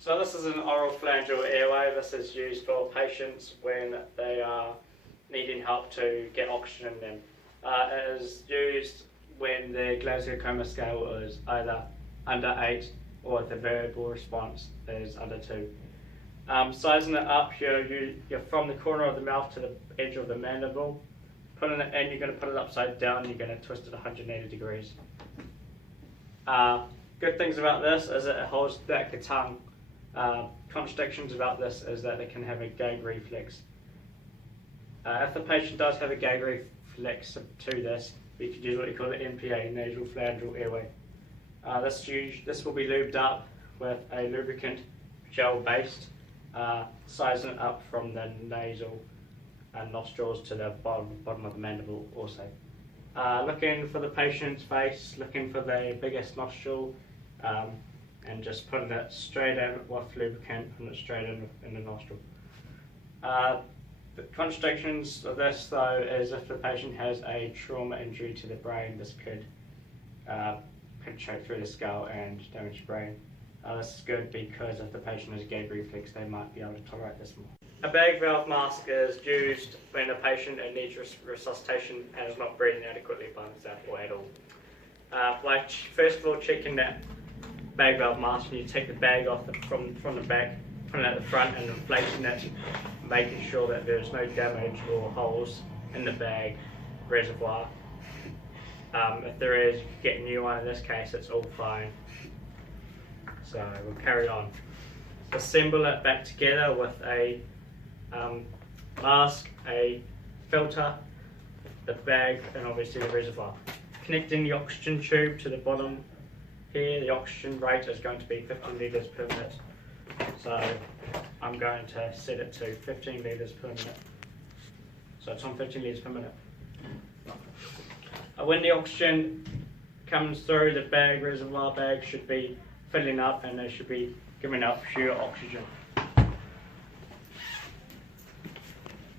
So this is an oral phalangeal airway. This is used for patients when they are needing help to get oxygen in. It is used when the Glasgow Coma scale is either under 8 or the variable response is under 2. Sizing it up, you're from the corner of the mouth to the edge of the mandible. Putting it in, you're going to put it upside down, you're going to twist it 180 degrees. Good things about this is that it holds back the tongue. Contradictions about this is that it can have a gag reflex. If the patient does have a gag reflex to this, we could use what you call the NPA, nasal phalangeal airway. This will be lubed up with a lubricant gel based, sizing it up from the nasal and nostrils to the bottom of the mandible also. Looking for the patient's face, looking for the biggest nostril, and just putting it straight in with lubricant, putting it straight in the nostril. The contradictions of this though is if the patient has a trauma injury to the brain, this could penetrate through the skull and damage the brain. This is good because if the patient has a gag reflex, they might be able to tolerate this more. A bag valve mask is used when a patient needs resuscitation and is not breathing adequately by himself or at all. By first of all checking that bag valve mask, you take the bag off from the back, putting it at the front and inflating it, making sure that there's no damage or holes in the bag reservoir. If there is, you can get a new one. In this case, it's all fine. So we'll carry on. Assemble it back together with a mask, a filter, the bag, and obviously the reservoir. Connecting the oxygen tube to the bottom here, the oxygen rate is going to be 15 litres per minute. So I'm going to set it to 15 litres per minute. So it's on 15 litres per minute. When the oxygen comes through, the bag, reservoir bag, should be filling up and they should be giving out pure oxygen.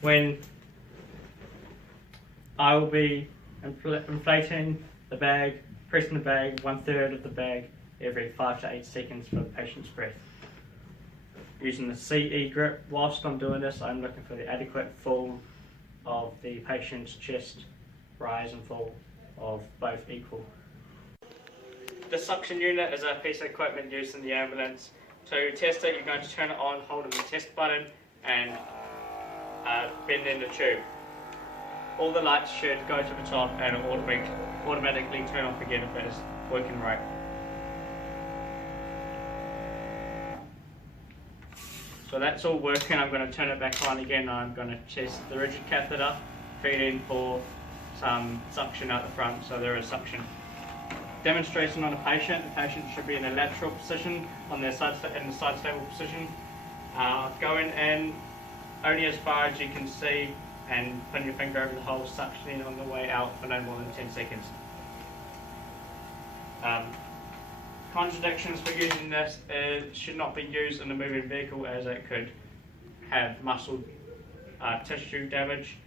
When I will be inflating the bag, pressing the bag 1/3 of the bag every 5 to 8 seconds for the patient's breath. Using the CE grip, whilst I'm doing this, I'm looking for the adequate fall of the patient's chest, rise and fall of both equal. The suction unit is a piece of equipment used in the ambulance. To test it, you're going to turn it on, holding the test button and bending the tube. All the lights should go to the top and automatically turn off again if it is working right. So that's all working. I'm going to turn it back on again. I'm going to test the rigid catheter, feeding for some suction out the front, so there is suction. Demonstration on a patient. The patient should be in a lateral position, on their side stable position. Going in only as far as you can see and putting your finger over the hole, suctioning on the way out for no more than 10 seconds. Contradictions for using this should not be used in a moving vehicle as it could have muscle tissue damage.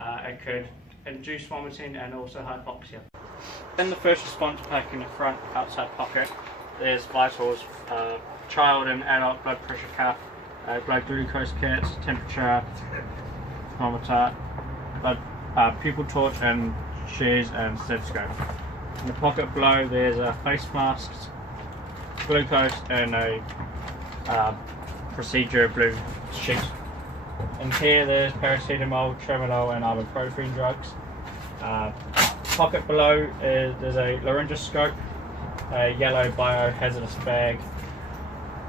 It could induce vomiting and also hypoxia. In the first response pack in the front outside pocket, there's vitals, child and adult blood pressure cuff, blood glucose kits, temperature, thermometer, blood, pupil torch and shears and stethoscope. In the pocket below there's a face mask, glucose and a procedure blue sheet. In here there's paracetamol, tramadol and ibuprofen drugs. Pocket below there's a laryngoscope, a yellow biohazardous bag,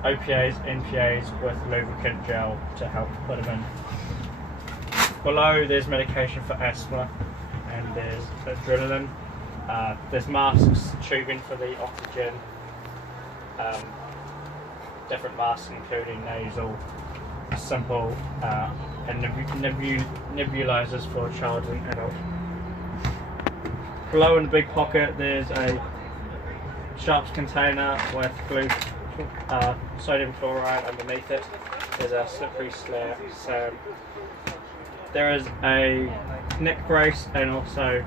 OPAs, NPAs with lubricant gel to help put them in. Below there's medication for asthma and there's adrenaline. There's masks, tubing for the oxygen, different masks including nasal, simple, and nebulizers for child and adult. Below in the big pocket there's a sharps container with sodium chloride underneath it. There's a slippery slab. There is a neck brace and also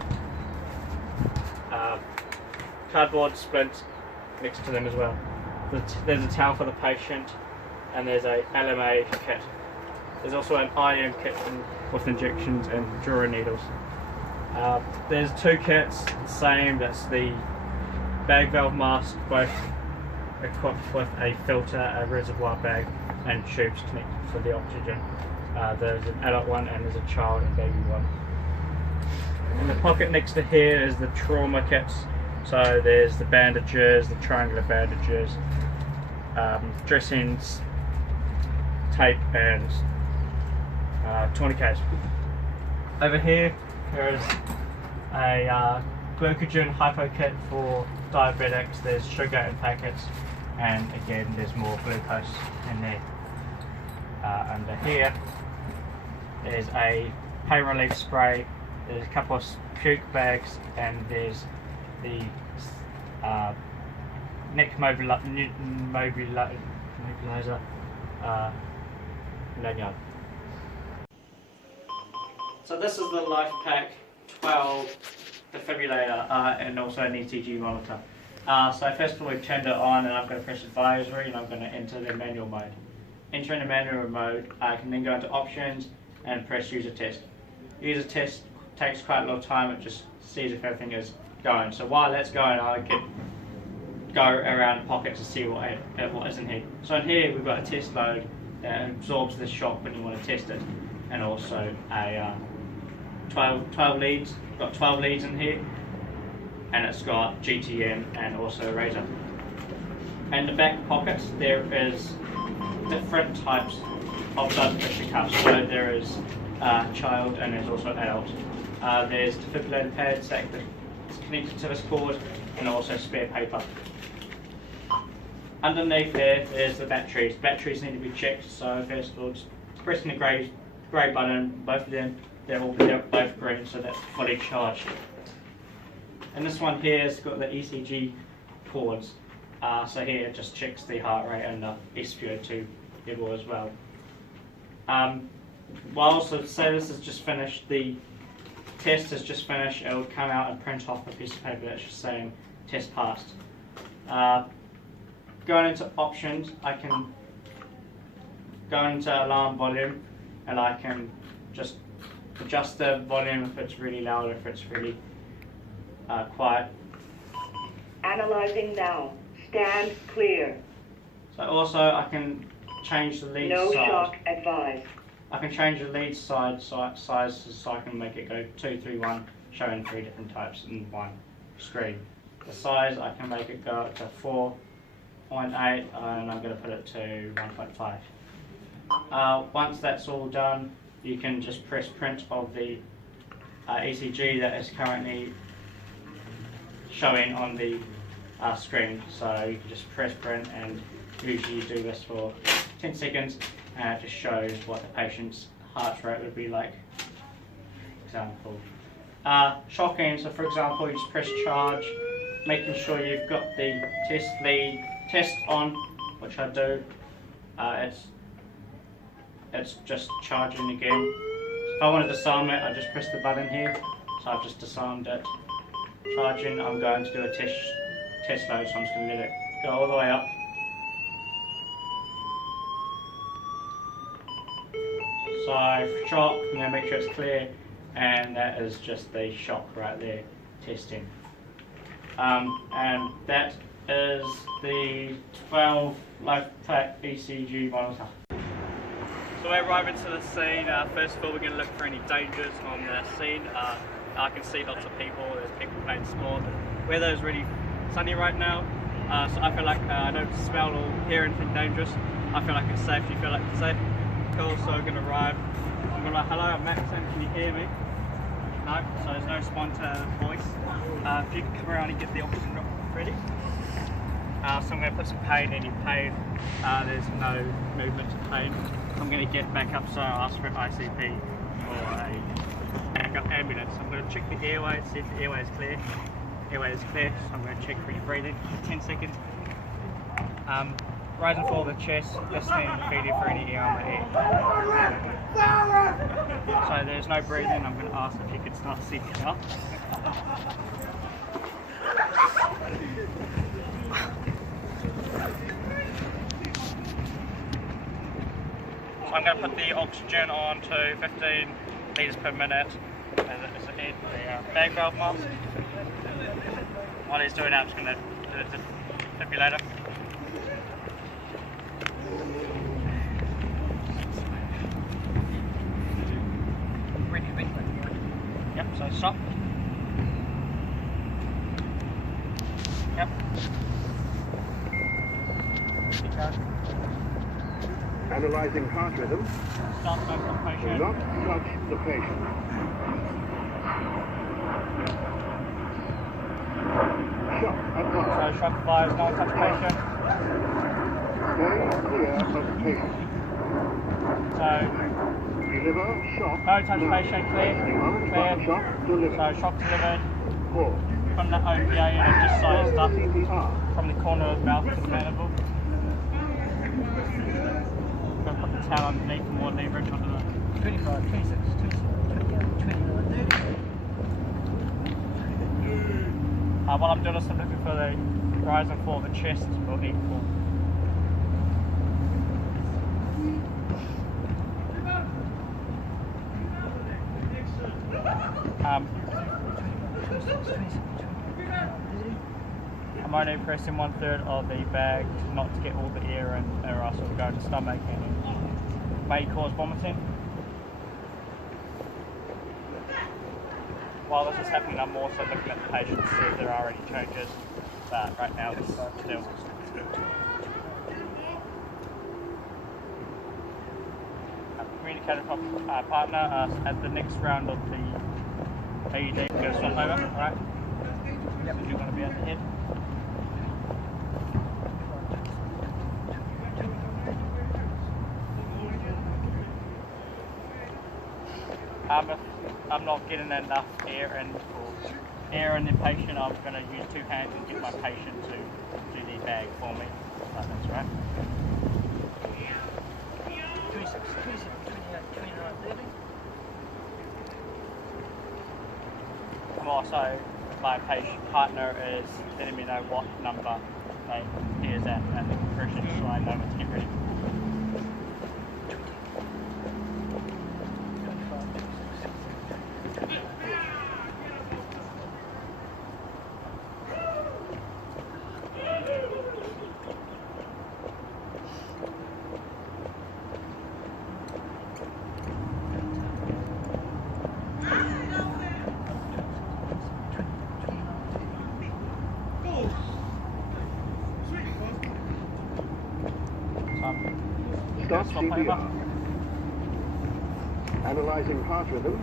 cardboard splints next to them as well. There's a towel for the patient, and there's a LMA kit. There's also an IM kit with injections and drawing needles. There's 2 kits, same, that's the bag valve mask, both equipped with a filter, a reservoir bag and tubes connected for the oxygen. There's an adult one and there's a child and baby one. In the pocket next to here is the trauma kits. So there's the bandages, the triangular bandages, dressings, tape and tourniquets. Over here there is a glycogen hypo kit for diabetics. There's sugar in packets, and again there's more glucose in there. Under here there's a pain relief spray, there's a couple of puke bags, and there's the neck mobilizer lanyard. So this is the LifePak 12 defibrillator and also an ECG monitor. So first of all, we've turned it on, and I'm going to press advisory and I'm going to enter the manual mode. Entering the manual mode, I can then go into options and press user test. User test takes quite a lot of time, it just sees if everything is going. So while that's going, I go around the pocket to see what is in here. So in here we've got a test load that absorbs the shock when you want to test it, and also a 12 leads. We've got 12 leads in here, and it's got GTM and also a razor. In the back pockets there is different types of blood pressure cuffs. So there is child and there's also adult. There's defibrillator pads that is connected to this cord, and also spare paper. Underneath there's the batteries. Batteries need to be checked, so first of all just pressing the grey button, both of them, they're both green, so that's fully charged. And this one here has got the ECG cords. So here it just checks the heart rate and the SpO2 level as well. Also, say this is just finished, the test has just finished, it will come out and print off a piece of paper that's just saying test passed. Going into options, I can go into alarm volume, and I can just adjust the volume if it's really loud, if it's really quiet. Analyzing now. Stand clear. So also I can change the lead No size. shock advised. I can change the lead size so I can make it go 2, 3, 1, showing 3 different types in one screen. The size, I can make it go up to 4.8, and I'm going to put it to 1.5. Once that's all done, you can just press print of the ECG that is currently showing on the screen. So you can just press print, and usually you do this for 10 seconds, and it just shows what the patient's heart rate would be like. Example. Shocking, so for example, you just press charge, making sure you've got the test on, which I do. It's just charging again. If I want to disarm it, I just press the button here. So I've just disarmed it. Charging, I'm going to do a test load, so I'm just going to let it go all the way up. So shock, I'm going to make sure it's clear, and that is just the shock right there, testing. And that is the 12 LifePak ECG monitor. So we're arriving to the scene. First of all, we're going to look for any dangers on the scene. I can see lots of people, there's people playing sport. The weather is really sunny right now, so I feel like I don't smell or hear anything dangerous. I feel like it's safe. Do you feel like it's safe? Cool, so we're going to arrive. I'm going to hello, I'm Max, and can you hear me? No, so there's no response to voice. If you can come around and get the oxygen drop ready. So I'm going to put some pain in your pain. There's no movement to pain. I'm going to get back up, so I'll ask for an ICP or a backup ambulance. I'm going to check the airway, see if the airway is clear. Airway is clear, so I'm going to check for your breathing for 10 seconds. Rise and fall of the chest, listening and feeding for any air on the air. So there's no breathing, I'm going to ask if you could start CPR. So I'm going to put the oxygen on to 15 litres per minute as the bag valve mask. While he's doing that, I'm just going to do the defibrillator. Yep, so stop. Yep. Keep going. Analyzing heart rhythm. Start smoke the Do patient. not touch the patient. Shock advised. So shock advised, no touch patient. Stay clear of patient. So Deliver shock. no touch now. patient, clear. Clear. Shock delivered. So shock delivered. Pause. From the OPA and it just sized up CPR. from the corner of the mouth to the mandible. Got to put the towel underneath for more leverage onto the 25, 26, 27, 28, 29, 30. While I'm doing this, I'm looking for the rise and fall of the chest or equal. I'm only pressing 1/3 of the bag not to get all the air in, or else it'll go to the stomach and may cause vomiting. While this is happening, I'm also looking at the patient to see if there are any changes, but right now it's still good. I've communicated with my partner at the next round of the AUT, we're going to swap over, alright? Yep, you're going to be at the head. If I'm not getting enough air in the patient, I'm going to use 2 hands and get my patient to do the bag for me. That's right. 26, 27, 28, 29, 30. Also, my partner is letting me know what number he is at the compression, so I know when to get ready. Stop CPR. Analyzing heart rhythm.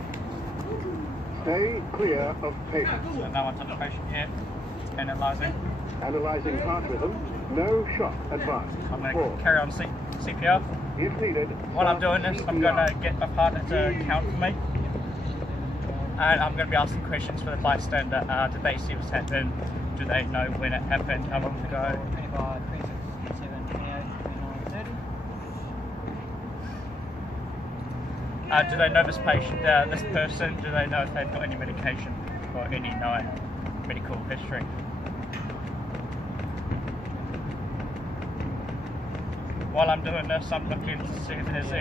Stay clear of patient. So no one's on the patient yet. Analysing. Analyzing heart rhythm. No shock advised. I'm going Pause. to carry on CPR. If needed, While I'm start doing this, I'm going to get my partner to count for me. And I'm going to be asking questions for the bystander. Did they see what's happened? Do they know when it happened? How long ago? 25, 26, 27, 28, 29, 30. Do they know this patient, this person? Do they know if they've got any medication or any known medical history? While I'm doing this, I'm looking to see if there's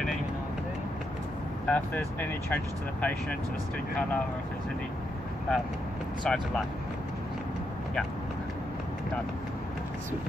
any changes to the patient, to the skin colour, or if there's any signs of life. Yeah, done. Sweet.